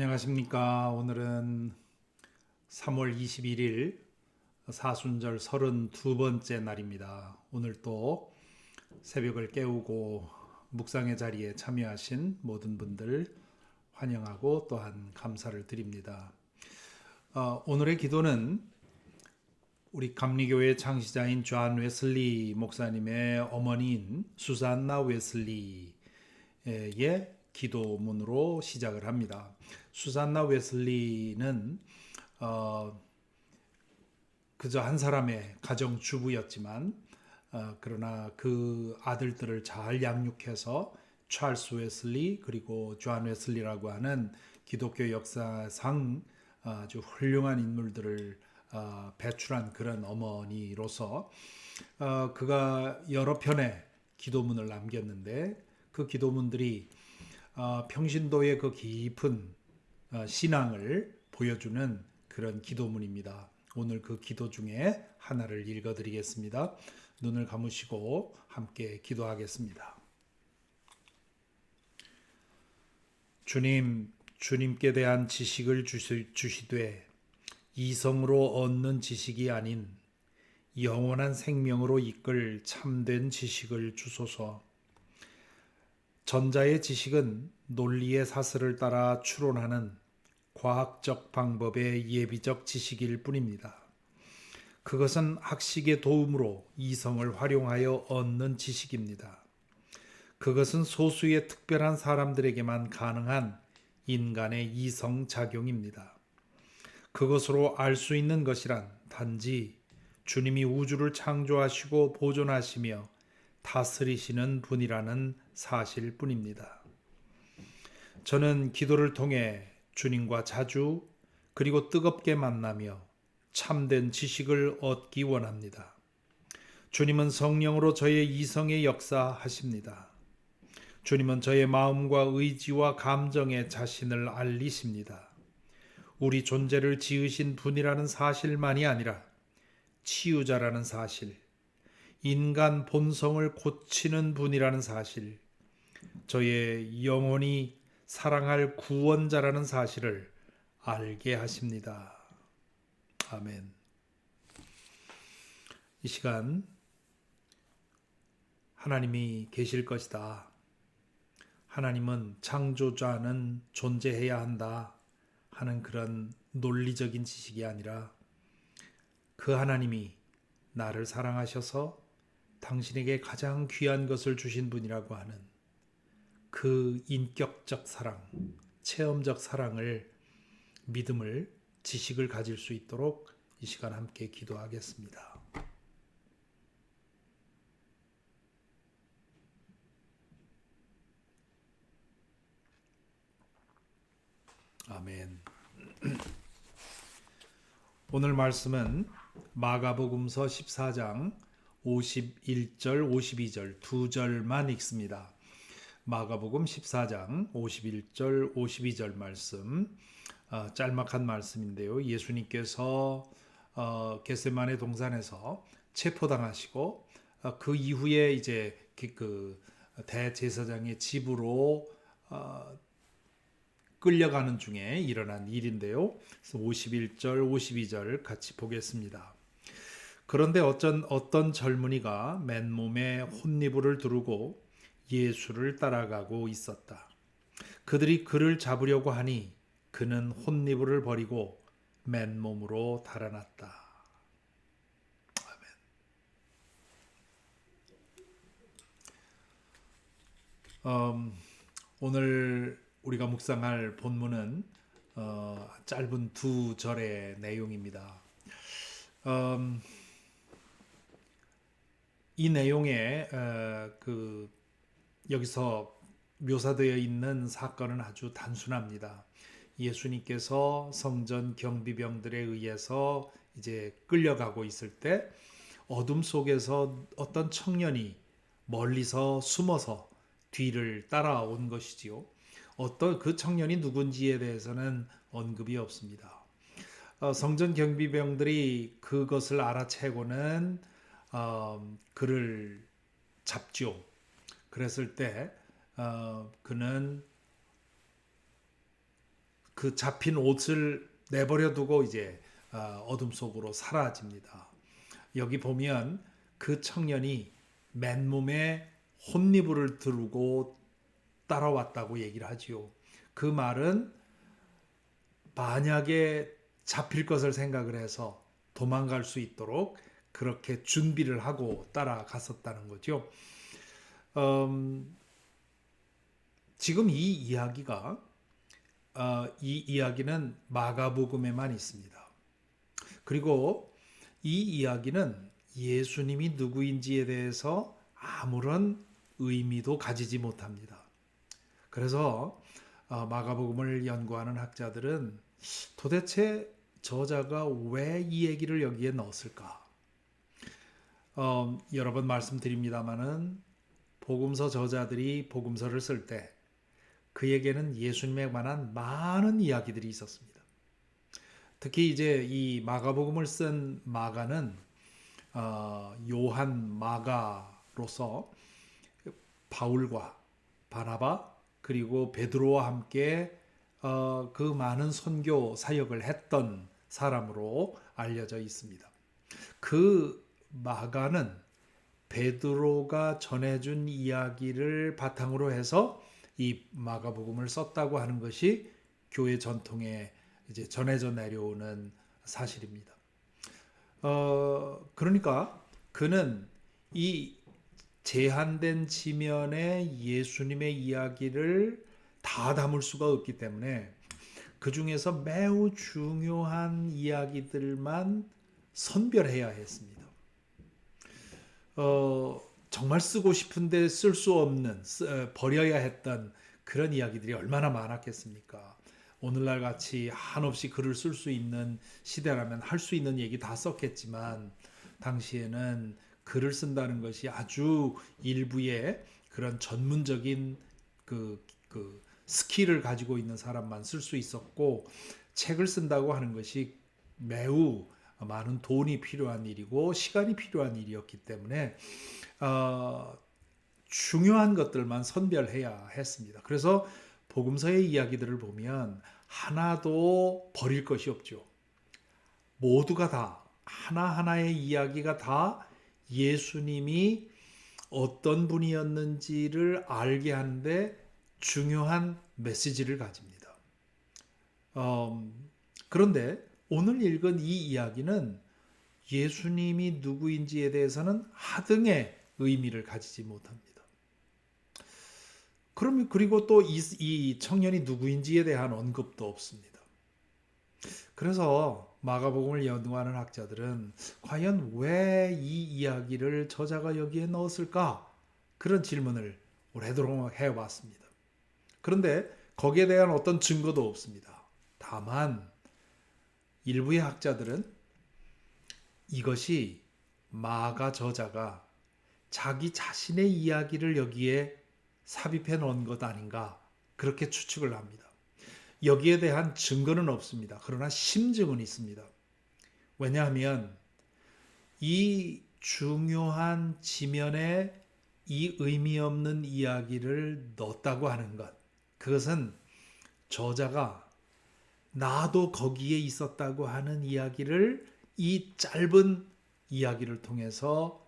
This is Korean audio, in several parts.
안녕하십니까. 오늘은 3월 21일 사순절 32번째 날입니다. 오늘 또 새벽을 깨우고 묵상의 자리에 참여하신 모든 분들 환영하고 또한 감사를 드립니다. 오늘의 기도는 우리 감리교회 창시자인 존 웨슬리 목사님의 어머니인 수산나 웨슬리의 기도문으로 시작을 합니다. 수산나 웨슬리는 그저 한 사람의 가정주부였지만 그러나 그 아들들을 잘 양육해서 찰스 웨슬리 그리고 존 웨슬리라고 하는 기독교 역사상 아주 훌륭한 인물들을 배출한 그런 어머니로서 그가 여러 편의 기도문을 남겼는데 그 기도문들이 평신도의 그 깊은 신앙을 보여주는 그런 기도문입니다. 오늘 그 기도 중에 하나를 읽어드리겠습니다. 눈을 감으시고 함께 기도하겠습니다. 주님, 주님께 대한 지식을 주시되 이성으로 얻는 지식이 아닌 영원한 생명으로 이끌 참된 지식을 주소서. 전자의 지식은 논리의 사슬을 따라 추론하는 과학적 방법의 예비적 지식일 뿐입니다. 그것은 학식의 도움으로 이성을 활용하여 얻는 지식입니다. 그것은 소수의 특별한 사람들에게만 가능한 인간의 이성작용입니다. 그것으로 알 수 있는 것이란 단지 주님이 우주를 창조하시고 보존하시며 다스리시는 분이라는 사실뿐입니다. 저는 기도를 통해 주님과 자주 그리고 뜨겁게 만나며 참된 지식을 얻기 원합니다. 주님은 성령으로 저의 이성에 역사하십니다. 주님은 저의 마음과 의지와 감정에 자신을 알리십니다. 우리 존재를 지으신 분이라는 사실만이 아니라 치유자라는 사실, 인간 본성을 고치는 분이라는 사실, 저의 영혼이 사랑할 구원자라는 사실을 알게 하십니다. 아멘. 이 시간 하나님이 계실 것이다. 하나님은 창조자는 존재해야 한다 하는 그런 논리적인 지식이 아니라 그 하나님이 나를 사랑하셔서 당신에게 가장 귀한 것을 주신 분이라고 하는 그 인격적 사랑, 체험적 사랑을, 믿음을, 지식을 가질 수 있도록 이 시간 함께 기도하겠습니다. 아멘. 오늘 말씀은 마가복음서 14장 51절, 52절 두 절만 읽습니다. 마가복음 14장 51절, 52절 말씀, 짤막한 말씀인데요. 예수님께서 겟세마네 동산에서 체포당하시고 그 이후에 이제 그 대제사장의 집으로 끌려가는 중에 일어난 일인데요. 51절, 52절 같이 보겠습니다. 그런데 어떤 젊은이가 맨몸에 혼니부를 두르고 예수를 따라가고 있었다. 그들이 그를 잡으려고 하니 그는 혼니부를 버리고 맨몸으로 달아났다. 아멘. 오늘 우리가 묵상할 본문은 짧은 두 절의 내용입니다. 이 내용에 여기서 묘사되어 있는 사건은 아주 단순합니다. 예수님께서 성전 경비병들에 의해서 이제 끌려가고 있을 때 어둠 속에서 어떤 청년이 멀리서 숨어서 뒤를 따라온 것이지요. 어떤 그 청년이 누군지에 대해서는 언급이 없습니다. 성전 경비병들이 그것을 알아채고는 그를 잡죠. 그랬을 때 그는 그 잡힌 옷을 내버려 두고 이제 어둠 속으로 사라집니다. 여기 보면 그 청년이 맨몸에 혼니부를 두르고 따라왔다고 얘기를 하지요. 그 말은 만약에 잡힐 것을 생각을 해서 도망갈 수 있도록 그렇게 준비를 하고 따라갔었다는 거죠. 지금 이 이야기는 마가복음에만 있습니다. 그리고 이 이야기는 예수님이 누구인지에 대해서 아무런 의미도 가지지 못합니다. 그래서 마가복음을 연구하는 학자들은 도대체 저자가 왜 이 얘기를 여기에 넣었을까? 여러 번 말씀드립니다마는 복음서 저자들이 복음서를 쓸 때 그에게는 예수님에 관한 많은 이야기들이 있었습니다. 특히 이제 이 마가복음을 쓴 마가는 요한 마가로서 바울과 바나바 그리고 베드로와 함께 그 많은 선교 사역을 했던 사람으로 알려져 있습니다. 그 마가는 베드로가 전해준 이야기를 바탕으로 해서 이 마가복음을 썼다고 하는 것이 교회 전통에 이제 전해져 내려오는 사실입니다. 그러니까 그는 이 제한된 지면에 예수님의 이야기를 다 담을 수가 없기 때문에 그 중에서 매우 중요한 이야기들만 선별해야 했습니다. 정말 쓰고 싶은데 쓸 수 없는 버려야 했던 그런 이야기들이 얼마나 많았겠습니까? 오늘날 같이 한없이 글을 쓸 수 있는 시대라면 할 수 있는 얘기 다 썼겠지만 당시에는 글을 쓴다는 것이 아주 일부의 그런 전문적인 그 스킬을 가지고 있는 사람만 쓸 수 있었고 책을 쓴다고 하는 것이 매우 많은 돈이 필요한 일이고 시간이 필요한 일이었기 때문에 중요한 것들만 선별해야 했습니다. 그래서 복음서의 이야기들을 보면 하나도 버릴 것이 없죠. 모두가 다 하나하나의 이야기가 다 예수님이 어떤 분이었는지를 알게 하는데 중요한 메시지를 가집니다. 그런데 오늘 읽은 이 이야기는 예수님이 누구인지에 대해서는 하등의 의미를 가지지 못합니다. 그리고 또 이 청년이 누구인지에 대한 언급도 없습니다. 그래서 마가복음을 연구하는 학자들은 과연 왜 이 이야기를 저자가 여기에 넣었을까? 그런 질문을 오래도록 해왔습니다. 그런데 거기에 대한 어떤 증거도 없습니다. 다만 일부의 학자들은 이것이 마가 저자가 자기 자신의 이야기를 여기에 삽입해 놓은 것 아닌가 그렇게 추측을 합니다. 여기에 대한 증거는 없습니다. 그러나 심증은 있습니다. 왜냐하면 이 중요한 지면에 이 의미 없는 이야기를 넣었다고 하는 것, 그것은 저자가 나도 거기에 있었다고 하는 이야기를 이 짧은 이야기를 통해서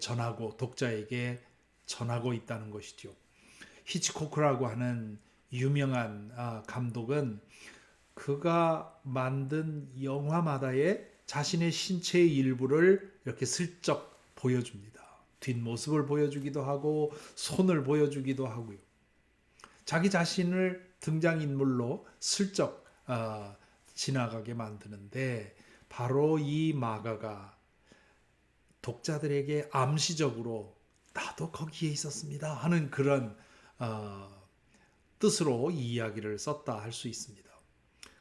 전하고 독자에게 전하고 있다는 것이죠. 히치코크라고 하는 유명한 감독은 그가 만든 영화마다의 자신의 신체의 일부를 이렇게 슬쩍 보여줍니다. 뒷모습을 보여주기도 하고 손을 보여주기도 하고요. 자기 자신을 등장인물로 슬쩍 지나가게 만드는데 바로 이 마가가 독자들에게 암시적으로 나도 거기에 있었습니다 하는 그런 뜻으로 이 이야기를 썼다 할 수 있습니다.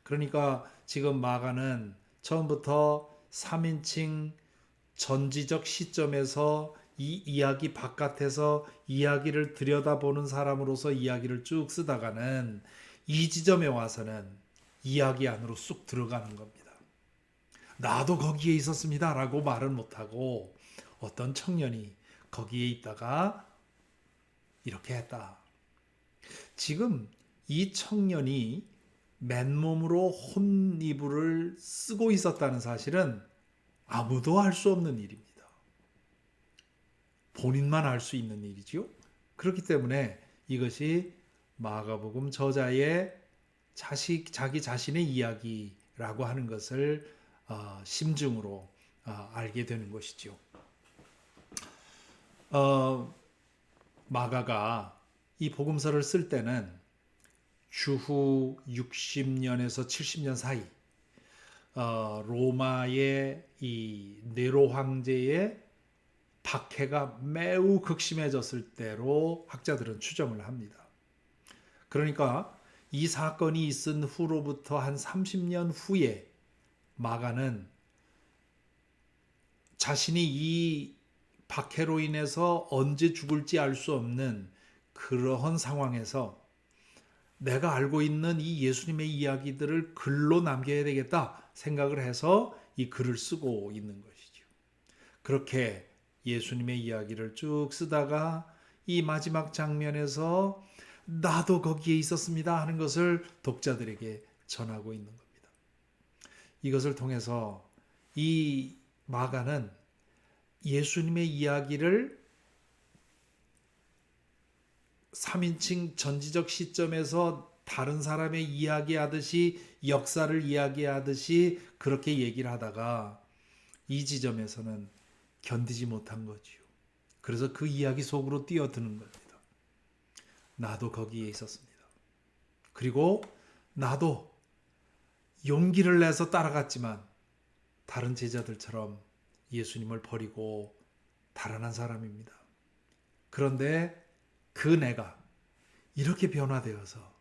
그러니까 지금 마가는 처음부터 3인칭 전지적 시점에서 이 이야기 바깥에서 이야기를 들여다보는 사람으로서 이야기를 쭉 쓰다가는 이 지점에 와서는 이야기 안으로 쑥 들어가는 겁니다. 나도 거기에 있었습니다 라고 말은 못하고 어떤 청년이 거기에 있다가 이렇게 했다. 지금 이 청년이 맨몸으로 혼이불을 쓰고 있었다는 사실은 아무도 알 수 없는 일입니다. 본인만 알 수 있는 일이지요. 그렇기 때문에 이것이 마가복음 저자의 자기 자신의 이야기라고 하는 것을 심증으로 알게 되는 것이죠. 마가가 이 복음서를 쓸 때는 주후 60년에서 70년 사이 로마의 이 네로 황제의 박해가 매우 극심해졌을 때로 학자들은 추정을 합니다. 그러니까 이 사건이 있은 후로부터 한 30년 후에 마가는 자신이 이 박해로 인해서 언제 죽을지 알 수 없는 그러한 상황에서 내가 알고 있는 이 예수님의 이야기들을 글로 남겨야 되겠다 생각을 해서 이 글을 쓰고 있는 것이죠. 그렇게 예수님의 이야기를 쭉 쓰다가 이 마지막 장면에서 나도 거기에 있었습니다 하는 것을 독자들에게 전하고 있는 겁니다. 이것을 통해서 이 마가는 예수님의 이야기를 3인칭 전지적 시점에서 다른 사람의 이야기하듯이 역사를 이야기하듯이 그렇게 얘기를 하다가 이 지점에서는 견디지 못한 거지요. 그래서 그 이야기 속으로 뛰어드는 겁니다. 나도 거기에 있었습니다. 그리고 나도 용기를 내서 따라갔지만 다른 제자들처럼 예수님을 버리고 달아난 사람입니다. 그런데 그 내가 이렇게 변화되어서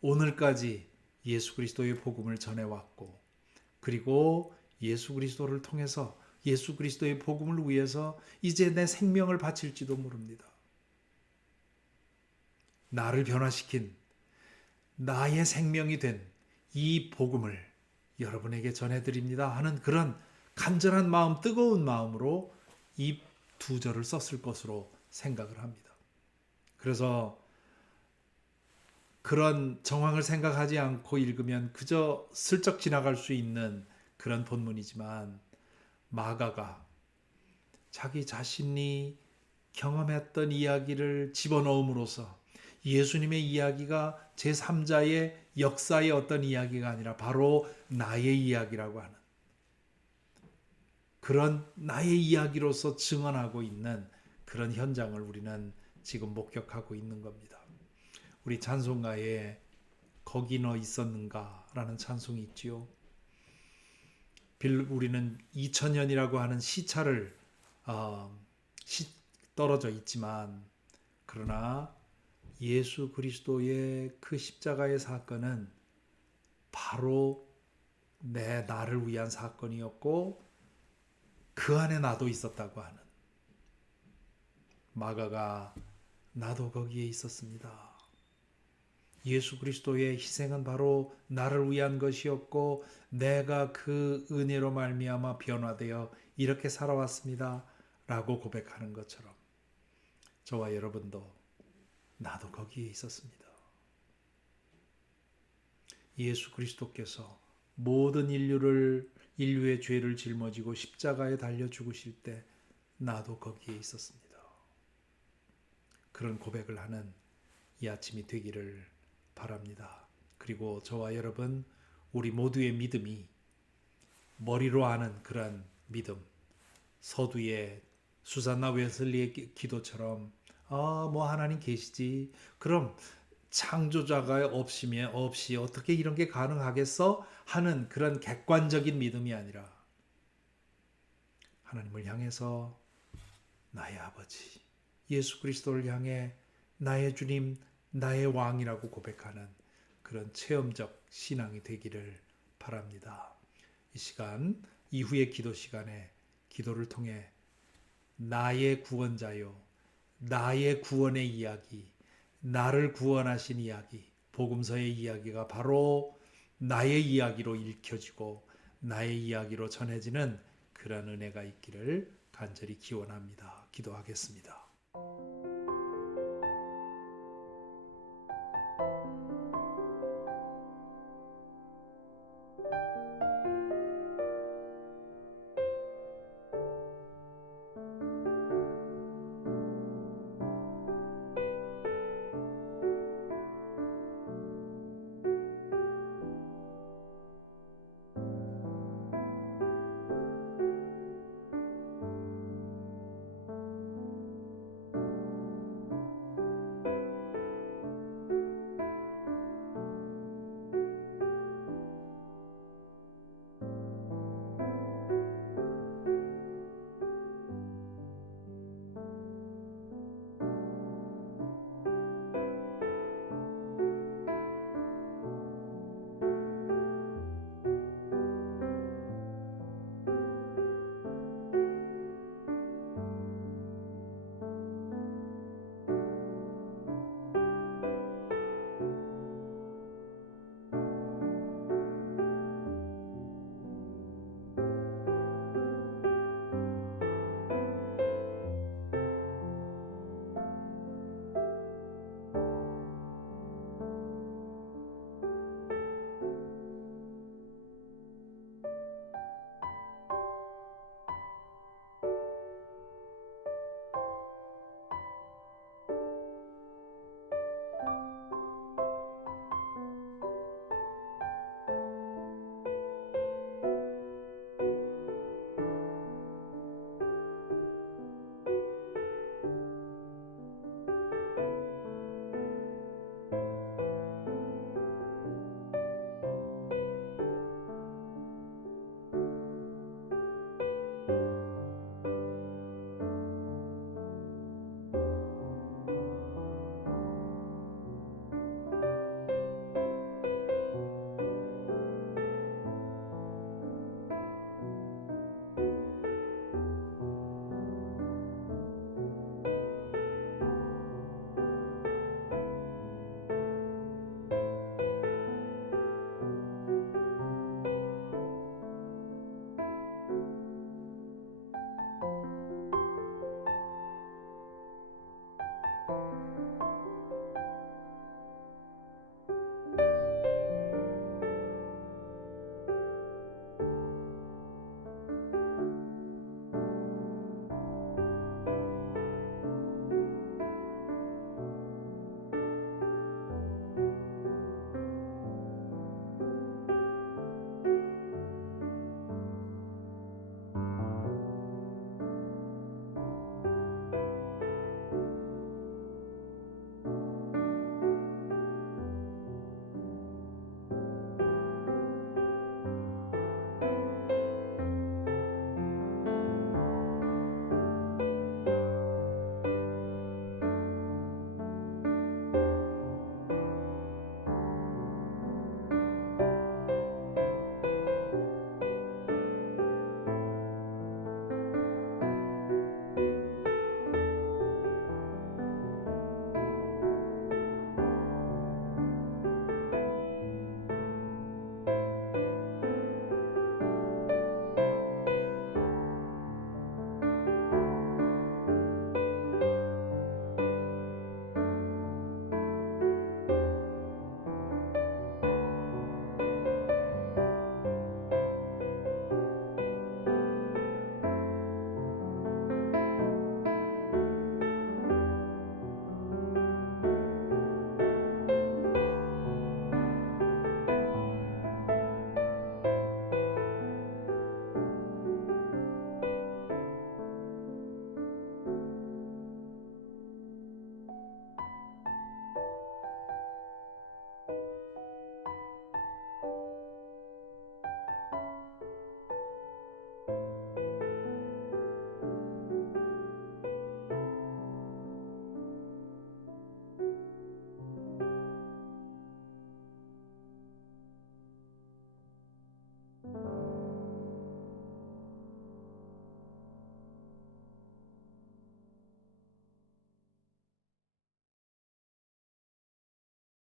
오늘까지 예수 그리스도의 복음을 전해왔고 그리고 예수 그리스도를 통해서 예수 그리스도의 복음을 위해서 이제 내 생명을 바칠지도 모릅니다. 나를 변화시킨 나의 생명이 된 이 복음을 여러분에게 전해드립니다 하는 그런 간절한 마음, 뜨거운 마음으로 이 두 절을 썼을 것으로 생각을 합니다. 그래서 그런 정황을 생각하지 않고 읽으면 그저 슬쩍 지나갈 수 있는 그런 본문이지만 마가가 자기 자신이 경험했던 이야기를 집어넣음으로써 예수님의 이야기가 제3자의 역사의 어떤 이야기가 아니라 바로 나의 이야기라고 하는 그런 나의 이야기로서 증언하고 있는 그런 현장을 우리는 지금 목격하고 있는 겁니다. 우리 찬송가에 거기 너 있었는가 라는 찬송이 있지요. 우리는 2000년이라고 하는 시차를 떨어져 있지만 그러나 예수 그리스도의 그 십자가의 사건은 바로 나를 위한 사건이었고 그 안에 나도 있었다고 하는 마가가 나도 거기에 있었습니다. 예수 그리스도의 희생은 바로 나를 위한 것이었고 내가 그 은혜로 말미암아 변화되어 이렇게 살아왔습니다 라고 고백하는 것처럼 저와 여러분도 나도 거기에 있었습니다. 예수 그리스도께서 모든 인류의 죄를 짊어지고 십자가에 달려 죽으실 때 나도 거기에 있었습니다. 그런 고백을 하는 이 아침이 되기를 바랍니다. 그리고 저와 여러분 우리 모두의 믿음이 머리로 아는 그런 믿음, 서두에 수산나 웨슬리의 기도처럼 뭐 하나님 계시지. 그럼 창조자가 없이 어떻게 이런 게 가능하겠어? 하는 그런 객관적인 믿음이 아니라 하나님을 향해서 나의 아버지 예수 그리스도를 향해 나의 주님, 나의 왕이라고 고백하는 그런 체험적 신앙이 되기를 바랍니다. 이 시간 이후의 기도 시간에 기도를 통해 나의 구원자요, 나의 구원의 이야기, 나를 구원하신 이야기, 복음서의 이야기가 바로 나의 이야기로 읽혀지고 나의 이야기로 전해지는 그런 은혜가 있기를 간절히 기원합니다. 기도하겠습니다.